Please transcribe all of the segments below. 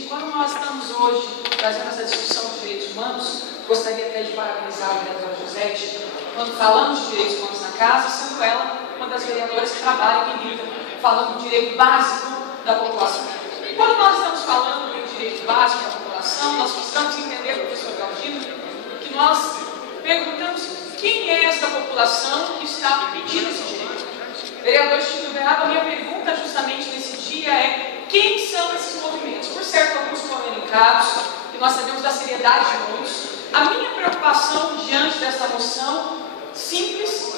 presidente, quando nós estamos hoje trazendo essa discussão de direitos humanos, gostaria até de parabenizar a vereadora Josete, quando falamos de direitos humanos na casa, sendo ela uma das vereadoras que trabalha e milita, falando do direito básico da população. E quando nós estamos falando do direito básico da população, nós precisamos entender, professor Galdino, que nós perguntamos quem é essa população que está pedindo esse direito. Vereador Chico Beraba, a minha pergunta justamente nesse dia é: quem são esses movimentos? Por certo, alguns foram elencados, e nós sabemos da seriedade de muitos. A minha preocupação diante dessa moção simples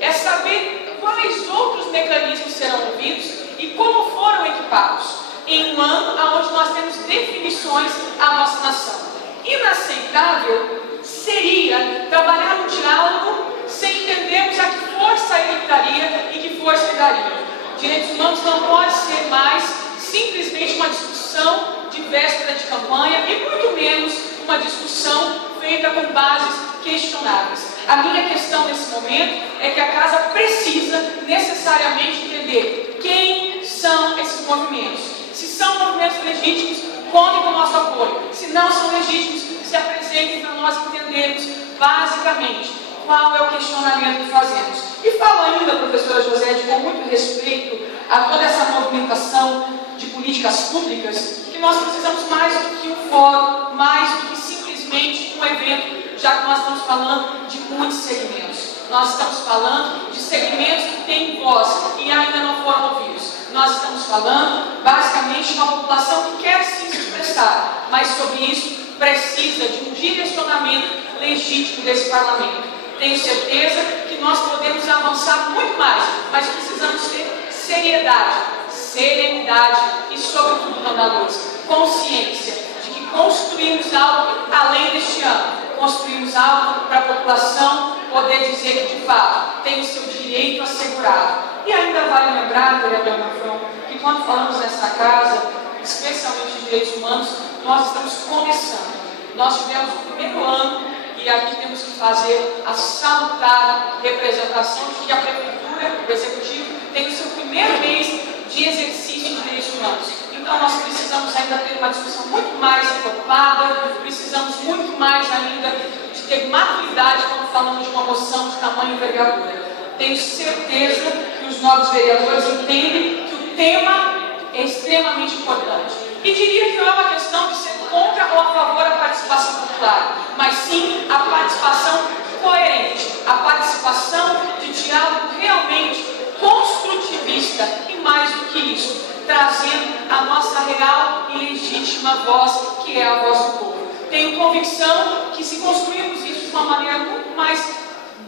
é saber quais outros mecanismos serão ouvidos e como foram equipados em um ano onde nós temos definições à nossa nação. Inaceitável seria trabalhar no diálogo sem entendermos a que força ele daria e que força ele daria. Direitos humanos não pode ser mais simplesmente uma discussão de véspera de campanha e muito menos uma discussão feita com bases questionáveis. A minha questão nesse momento é que a casa precisa necessariamente entender quem são esses movimentos. Se são movimentos legítimos, contem com o nosso apoio. Se não são legítimos, se apresentem para nós entendermos basicamente qual é o questionamento que fazemos. E falo ainda, professora Josete, com muito respeito a toda essa movimentação de políticas públicas, que nós precisamos mais do que um fórum, mais do que simplesmente um evento, já que nós estamos falando de muitos segmentos. Nós estamos falando de segmentos que têm voz e ainda não foram ouvidos. Nós estamos falando, basicamente, de uma população que quer sim se expressar, mas sobre isso precisa de um direcionamento legítimo desse parlamento. Tenho certeza que nós podemos avançar muito mais, mas precisamos ter seriedade, serenidade e, sobretudo, Dona Luz, consciência de que construímos algo além deste ano. Construímos algo para a população poder dizer que, de fato, tem o seu direito assegurado. E ainda vale lembrar, vereador Marfão, que quando falamos nessa casa, especialmente de direitos humanos, nós estamos começando. Nós tivemos o primeiro ano e aqui temos que fazer a salutar representação de que a Prefeitura, o Executivo, tem o seu primeiro mês de exercício de direitos humanos. Então nós precisamos ainda ter uma discussão muito mais encorpada, precisamos muito mais ainda de ter maturidade quando falamos de uma moção de tamanho e envergadura. Tenho certeza que os novos vereadores entendem que o tema é extremamente importante. E diria que não é uma questão de ser contra ou a favor da participação popular, mas sim a participação coerente, a participação de diálogo realmente construtivista e, mais do que isso, trazendo a nossa real e legítima voz, que é a voz do povo. Tenho convicção que, se construirmos isso de uma maneira muito mais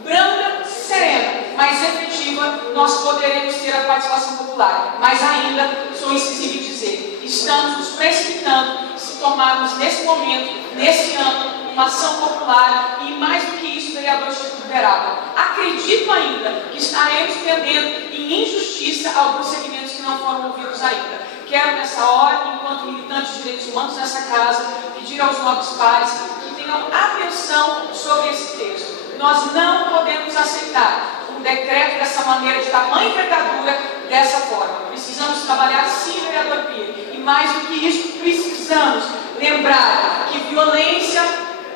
branda, serena, mais efetiva, nós poderemos ter a participação popular. Mas ainda sou incisiva em dizer, estamos nos precipitando se tomarmos nesse momento, nesse ano, uma ação popular e, mais do que isso, vereador Chico Beraba, acredito ainda que estaremos perdendo em injustiça alguns segmentos que não foram ouvidos ainda. Quero, nessa hora, enquanto militante de direitos humanos nessa casa, pedir aos nobres pares que tenham atenção sobre esse texto. Nós não podemos aceitar um decreto dessa maneira, de tamanha envergadura, dessa forma. Precisamos trabalhar sim, vereador Pires, e mais do que isso, precisamos lembrar que violência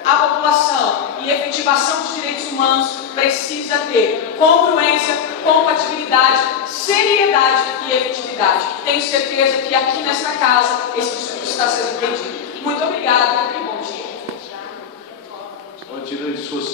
à população e efetivação dos direitos humanos precisa ter congruência, compatibilidade, seriedade e efetividade. Tenho certeza que aqui nesta casa esse discurso está sendo entendido. Muito obrigada e bom dia.